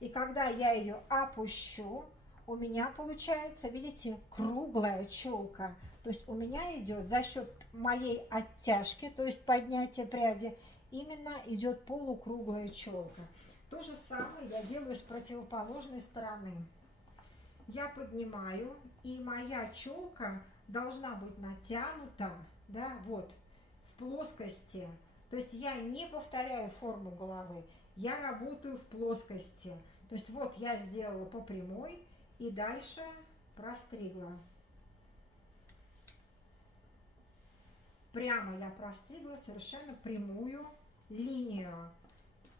И когда я ее опущу, у меня получается, видите, круглая челка. То есть у меня идет за счет моей оттяжки, то есть поднятия пряди, именно идет полукруглая челка. То же самое я делаю с противоположной стороны. Я поднимаю, и моя челка должна быть натянута, да, вот, в плоскости. То есть я не повторяю форму головы, я работаю в плоскости. То есть вот я сделала по прямой и дальше простригла. Прямо я простригла совершенно прямую линию.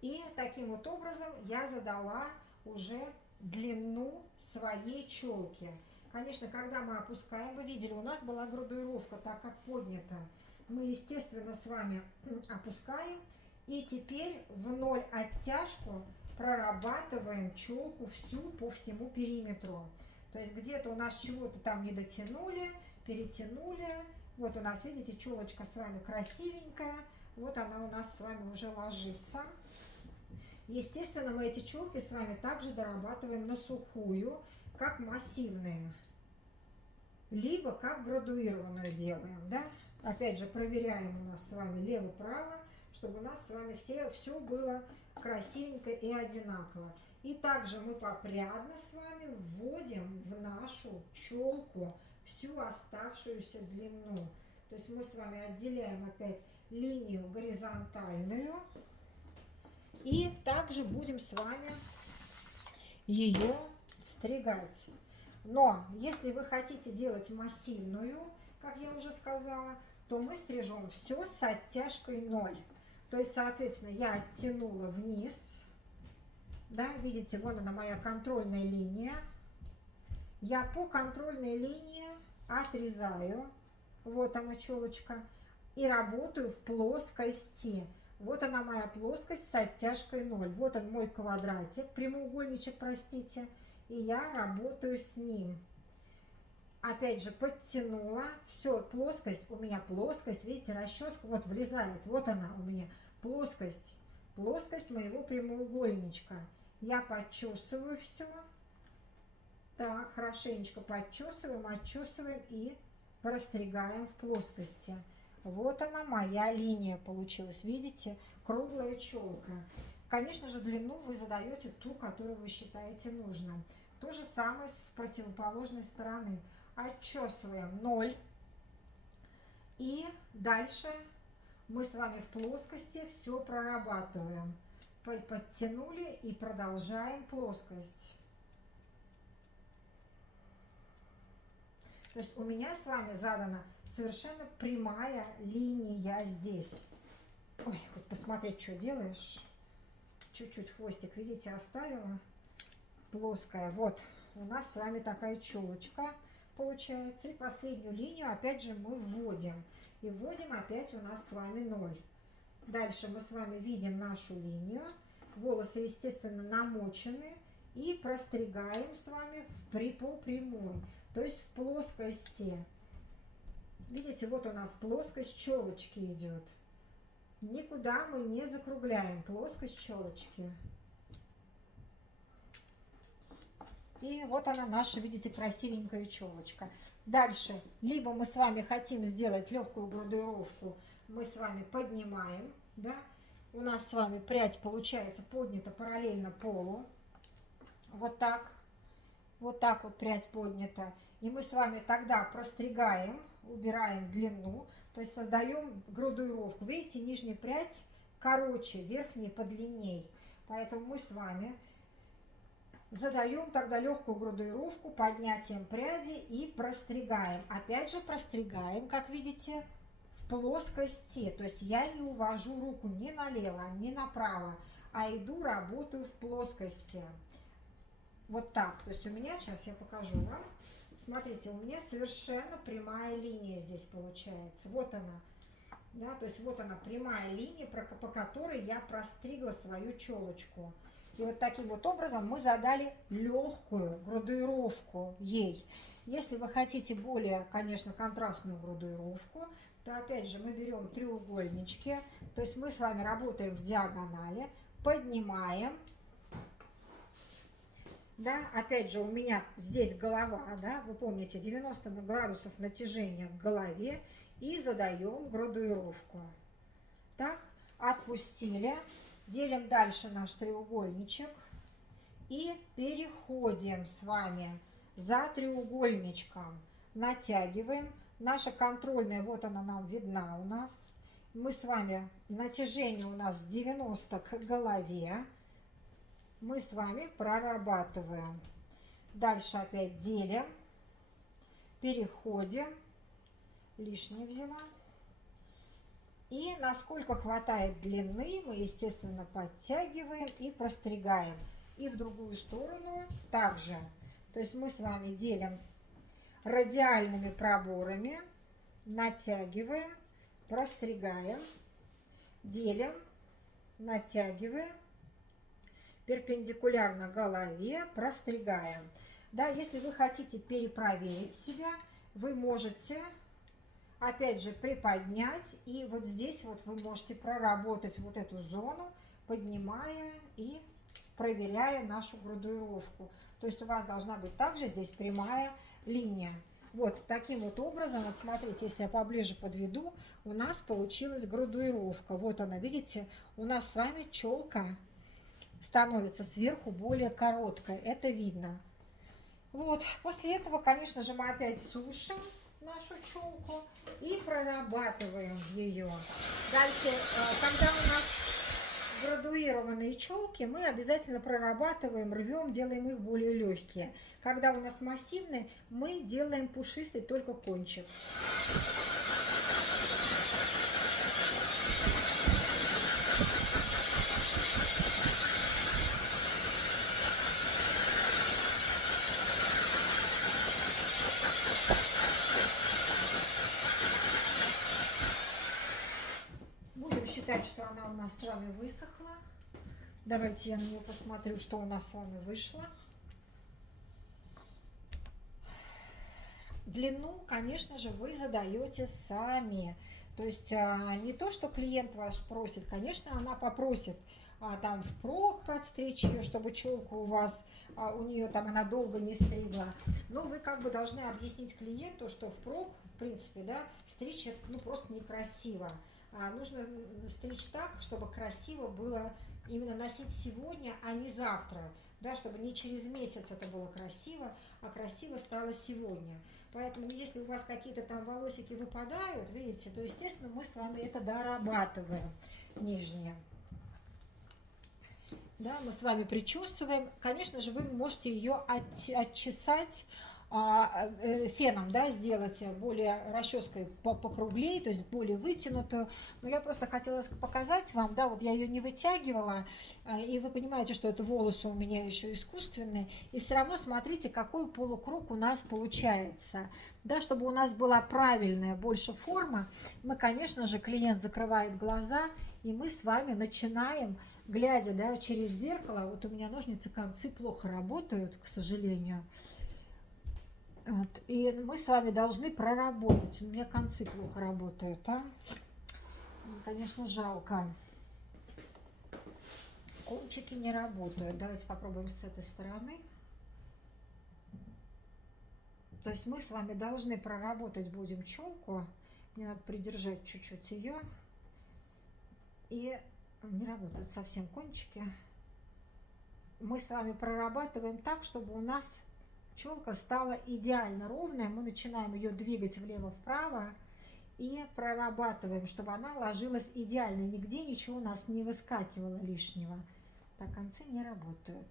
И таким вот образом я задала уже длину своей челки. Конечно, когда мы опускаем, вы видели, у нас была градуировка, так как поднята. Мы, естественно, с вами опускаем. И теперь в ноль оттяжку прорабатываем челку всю по всему периметру. То есть где-то у нас чего-то там не дотянули, перетянули. Вот у нас, видите, челочка с вами красивенькая. Вот она у нас с вами уже ложится. Естественно, мы эти челки с вами также дорабатываем на сухую, как массивные, либо как градуированную делаем, да? Опять же, проверяем у нас с вами лево-право, чтобы у нас с вами все было красивенько и одинаково. И также мы попрядно с вами вводим в нашу челку всю оставшуюся длину. То есть мы с вами отделяем опять линию горизонтальную. И также будем с вами ее стригать. Но если вы хотите делать массивную, как я уже сказала, то мы стрижем все с оттяжкой 0. То есть, соответственно, я оттянула вниз. Да, видите, вон она моя контрольная линия. Я по контрольной линии отрезаю. Вот она челочка. И работаю в плоскости. Вот она моя плоскость с оттяжкой 0. Вот он мой квадратик, прямоугольничек, простите. И я работаю с ним. Опять же подтянула. Все, плоскость у меня плоскость. Видите, расческа вот влезает. Вот она у меня плоскость. Плоскость моего прямоугольничка. Я подчесываю все. Так, хорошенечко подчесываем, отчесываем и простригаем в плоскости. Вот она моя линия получилась. Видите, круглая челка. Конечно же, длину вы задаете ту, которую вы считаете нужным. То же самое с противоположной стороны. Отчесываем 0. И дальше мы с вами в плоскости все прорабатываем. Подтянули и продолжаем плоскость. То есть у меня с вами задана совершенно прямая линия здесь. Ой, вот посмотреть, что делаешь. Чуть-чуть хвостик, видите, оставила. Плоская. Вот у нас с вами такая челочка получается. И последнюю линию опять же мы вводим. И вводим опять у нас с вами 0. Дальше мы с вами видим нашу линию. Волосы, естественно, намочены. И простригаем с вами по прямой. То есть в плоскости. Видите, вот у нас плоскость челочки идет. Никуда мы не закругляем плоскость челочки. И вот она наша, видите, красивенькая челочка. Дальше, либо мы с вами хотим сделать легкую градуировку, мы с вами поднимаем, да, у нас с вами прядь получается поднята параллельно полу, вот так вот прядь поднята. И мы с вами тогда простригаем, убираем длину, то есть создаем градуировку. Видите, нижняя прядь короче, верхняя подлинней. Поэтому мы с вами задаем тогда легкую градуировку поднятием пряди и простригаем. Опять же простригаем, как видите, в плоскости. То есть я не увожу руку ни налево, ни направо, а иду, работаю в плоскости. Вот так. То есть у меня, сейчас я покажу вам. Смотрите, у меня совершенно прямая линия здесь получается. Вот она. Да, то есть вот она, прямая линия, по которой я простригла свою челочку. И вот таким вот образом мы задали легкую градуировку ей. Если вы хотите более, конечно, контрастную градуировку, то опять же мы берем треугольнички. То есть мы с вами работаем в диагонали, поднимаем. Да, опять же у меня здесь голова, да, вы помните, 90 градусов натяжения к голове, и задаем градуировку. Так, отпустили, делим дальше наш треугольничек и переходим с вами за треугольничком, натягиваем. Наша контрольная, вот она нам видна у нас. Мы с вами, натяжение у нас 90 к голове. Мы с вами прорабатываем. Дальше опять делим, переходим, лишнее взяла. И насколько хватает длины, мы, естественно, подтягиваем и простригаем. И в другую сторону также. То есть мы с вами делим радиальными проборами, натягиваем, простригаем, делим, натягиваем, перпендикулярно голове, простригаем. Да, если вы хотите перепроверить себя, вы можете, опять же, приподнять. И вот здесь вот вы можете проработать вот эту зону, поднимая и проверяя нашу градуировку. То есть у вас должна быть также здесь прямая линия. Вот таким вот образом, вот смотрите, если я поближе подведу, у нас получилась градуировка. Вот она, видите, у нас с вами челка становится сверху более короткой. Это видно. Вот, после этого, конечно же, мы опять сушим нашу челку и прорабатываем ее. Дальше, когда у нас градуированные челки, мы обязательно прорабатываем, рвем, делаем их более легкие. Когда у нас массивные, мы делаем пушистый только кончик. Считать, что она у нас с вами высохла. Давайте я на нее посмотрю, что у нас с вами вышло. Длину, конечно же, вы задаете сами. То есть не то, что клиент ваш просит, конечно, она попросит там впрок подстричь ее, чтобы челка у вас, у нее там она долго не стригла. Но вы как бы должны объяснить клиенту, что впрок, в принципе, да, стричь ну, просто некрасиво. Нужно стричь так, чтобы красиво было именно носить сегодня, а не завтра. Да, чтобы не через месяц это было красиво, а красиво стало сегодня. Поэтому, если у вас какие-то там волосики выпадают, видите, то, естественно, мы с вами это дорабатываем нижнее. Да, мы с вами причесываем. Конечно же, вы можете ее отчесать феном, да, сделать более расческой покруглее, то есть более вытянутую. Но я просто хотела показать вам, да, вот я ее не вытягивала, и вы понимаете, что это волосы у меня еще искусственные, и все равно смотрите, какой полукруг у нас получается. Да, чтобы у нас была правильная больше форма, мы, конечно же, клиент закрывает глаза, и мы с вами начинаем, глядя, да, через зеркало. Вот у меня ножницы, концы плохо работают, к сожалению. Вот. И мы с вами должны проработать. У меня концы плохо работают, а? Конечно, жалко. Кончики не работают. Давайте попробуем с этой стороны. То есть мы с вами должны проработать будем челку. Мне надо придержать чуть-чуть ее. И не работают совсем кончики. Мы с вами прорабатываем так, чтобы у нас челка стала идеально ровная. Мы начинаем ее двигать влево-вправо и прорабатываем, чтобы она ложилась идеально. Нигде ничего у нас не выскакивало лишнего. Так, концы не работают.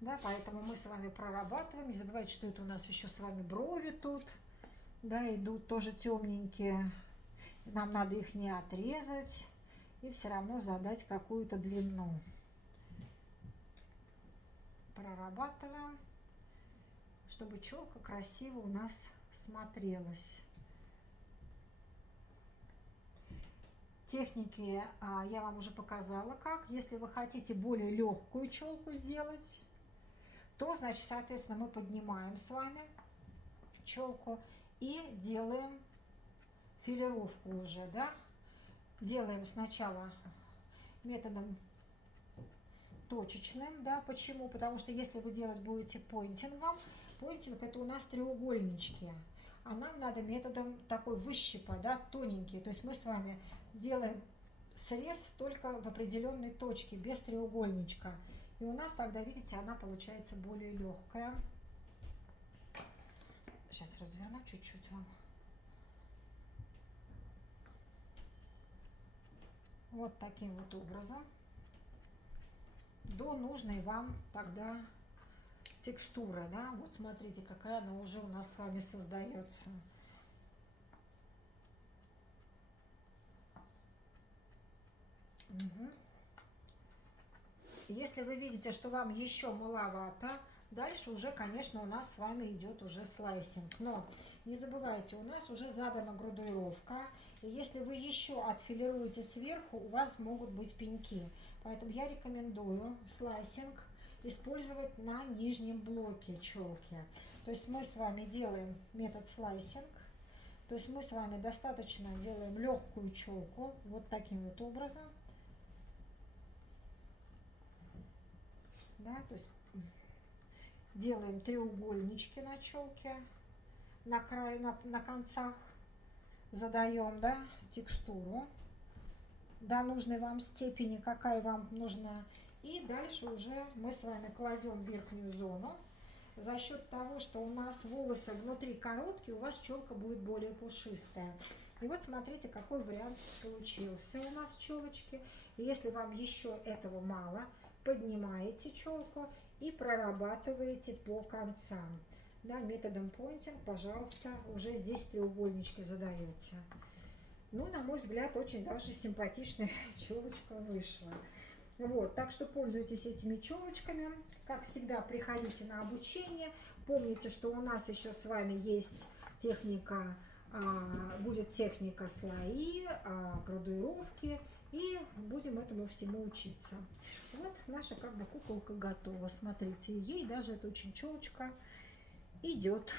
Да, поэтому мы с вами прорабатываем. Не забывайте, что это у нас еще с вами брови тут. Да, идут тоже темненькие. Нам надо их не отрезать. И все равно задать какую-то длину. Прорабатываем, чтобы челка красиво у нас смотрелась. Техники я вам уже показала как. Если вы хотите более легкую челку сделать, то, значит, соответственно, мы поднимаем с вами челку и делаем филировку уже, да. Делаем сначала методом точечным, да. Почему? Потому что если вы делать будете поинтингом, поинтинг это у нас треугольнички, а нам надо методом такой выщипа, да, тоненький. То есть мы с вами делаем срез только в определенной точке, без треугольничка. И у нас тогда, видите, она получается более легкая. Сейчас разверну чуть-чуть вам. Вот таким вот образом. До нужной вам тогда текстуры, да. Вот смотрите, какая она уже у нас с вами создается. Угу. Если вы видите, что вам еще маловато, дальше уже, конечно, у нас с вами идет уже слайсинг. Но не забывайте, у нас уже задана градуировка. И если вы еще отфилируете сверху, у вас могут быть пеньки. Поэтому я рекомендую слайсинг использовать на нижнем блоке челки. То есть мы с вами делаем метод слайсинг. То есть мы с вами достаточно делаем легкую челку вот таким вот образом. Да, то есть делаем треугольнички на челке, на краю, на концах, задаем, да, текстуру до нужной вам степени, какая вам нужна. И дальше уже мы с вами кладем верхнюю зону. За счет того, что у нас волосы внутри короткие, у вас челка будет более пушистая. И вот смотрите, какой вариант получился у нас челочки. Если вам еще этого мало, поднимаете челку и прорабатываете по концам. Да, методом pointing, пожалуйста, уже здесь треугольнички задаете. Ну, на мой взгляд, очень даже симпатичная челочка вышла. Вот, так что пользуйтесь этими челочками. Как всегда, приходите на обучение. Помните, что у нас еще с вами есть техника, будет техника слои, градуировки. И будем этому всему учиться. Вот наша как бы куколка готова. Смотрите, ей даже эта очень челочка идет.